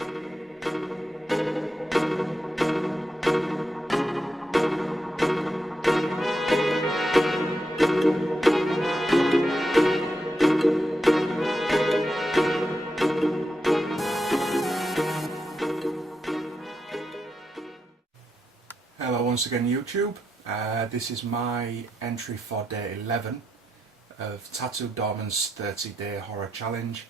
Hello once again YouTube, this is my entry for day 11 of Tattooed Doorman's 30-day horror challenge.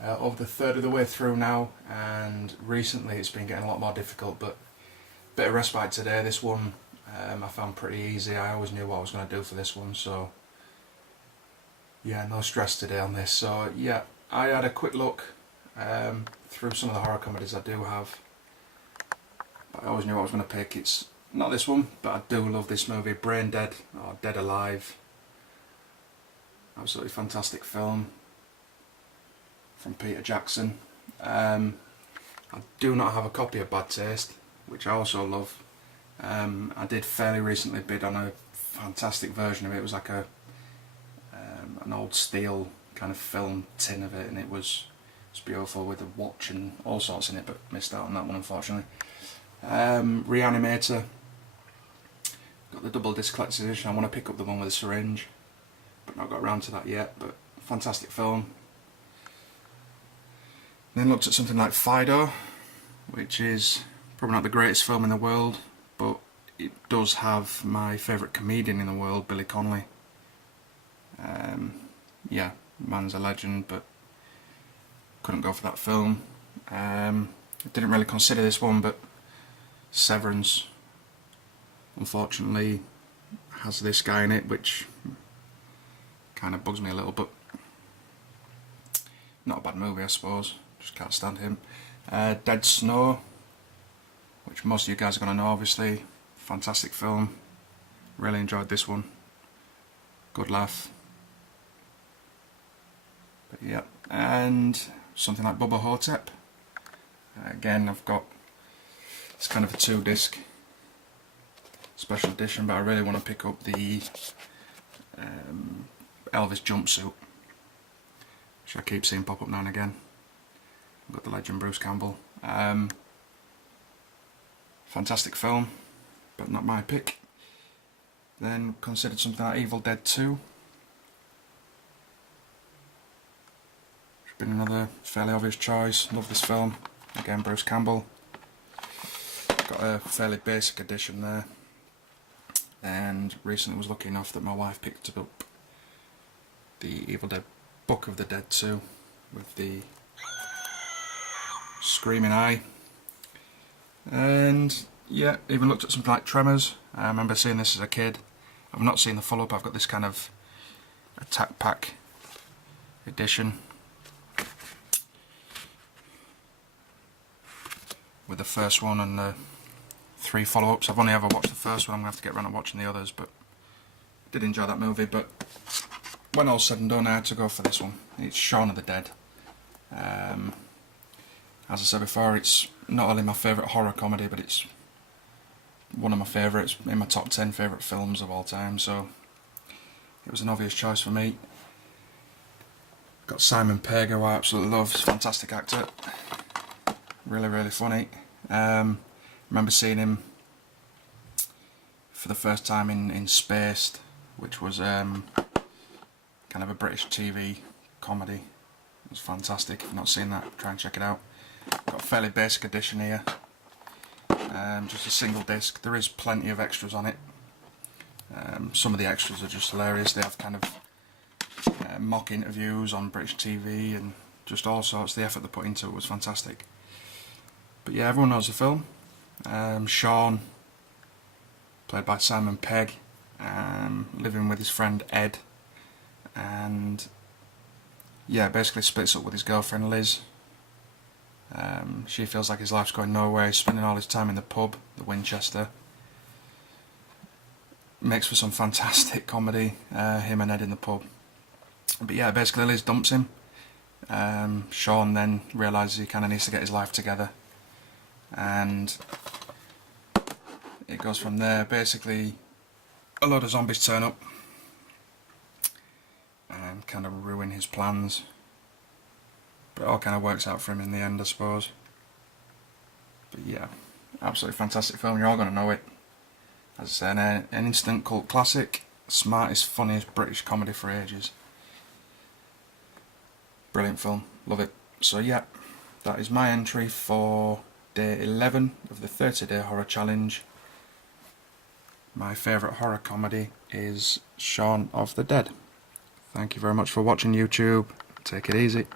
Over the third of the way through now, and recently it's been getting a lot more difficult, but a bit of respite today. This one I found pretty easy. I always knew what I was going to do for this one, so yeah, no stress today on this. So yeah, I had a quick look through some of the horror comedies I do have. I always knew what I was going to pick. It's not this one, but I do love this movie, Brain Dead, or Dead Alive. Absolutely fantastic film from Peter Jackson. I do not have a copy of Bad Taste, which I also love. I did fairly recently bid on a fantastic version of it. It was like an old steel kind of film tin of it, and it was beautiful with a watch and all sorts in it, but missed out on that one unfortunately. Reanimator, got the double disc collector's edition. I want to pick up the one with a syringe, but not got around to that yet. But fantastic film. Then looked at something like Fido, which is probably not the greatest film in the world, but it does have my favourite comedian in the world, Billy Connolly. Yeah, man's a legend, but couldn't go for that film. I didn't really consider this one, but Severance unfortunately has this guy in it, which kind of bugs me a little, but not a bad movie I suppose, just can't stand him. Dead Snow, which most of you guys are going to know obviously, fantastic film, really enjoyed this one, good laugh. But yeah, and something like Bubba Hotep, again I've got, it's kind of a 2-disc special edition, but I really want to pick up the Elvis jumpsuit, which I keep seeing pop up now and again. I've got the legend Bruce Campbell. Fantastic film, but not my pick. Then considered something like Evil Dead 2. It's been another fairly obvious choice. Love this film. Again, Bruce Campbell. Got a fairly basic edition there, and recently was lucky enough that my wife picked up the Evil Dead Book of the Dead 2 with the screaming eye. And yeah, even looked at something like Tremors. I remember seeing this as a kid. I've not seen the follow-up. I've got this kind of attack pack edition with the first one and the 3 follow-ups. I've only ever watched the first one. I'm going to have to get around to watching the others, but I did enjoy that movie. But when all's said and done, I had to go for this one. It's Shaun of the Dead. As I said before, it's not only my favourite horror comedy, but it's one of my favourites, in my top 10 favourite films of all time, so it was an obvious choice for me. Got Simon Pegg, who I absolutely love. He's a fantastic actor. Really, really funny. Remember seeing him for the first time in Spaced, which was kind of a British TV comedy. It was fantastic. If you've not seen that, try and check it out. Got a fairly basic edition here, just a single disc. There is plenty of extras on it. Some of the extras are just hilarious. They have kind of mock interviews on British TV and just all sorts. The effort they put into it was fantastic. But yeah, everyone knows the film. Sean, played by Simon Pegg, living with his friend Ed, and yeah, basically splits up with his girlfriend Liz. She feels like his life's going nowhere. He's spending all his time in the pub, the Winchester. Makes for some fantastic comedy, him and Ed in the pub. But yeah, basically Liz dumps him. Sean then realises he kind of needs to get his life together, and it goes from there. Basically, a lot of zombies turn up and kind of ruin his plans, but it all kind of works out for him in the end, I suppose. But yeah, absolutely fantastic film. You're all going to know it. As I said, an instant cult classic. Smartest, funniest British comedy for ages. Brilliant film. Love it. So yeah, that is my entry for day 11 of the 30-day horror challenge. My favourite horror comedy is Shaun of the Dead. Thank you very much for watching, YouTube. Take it easy.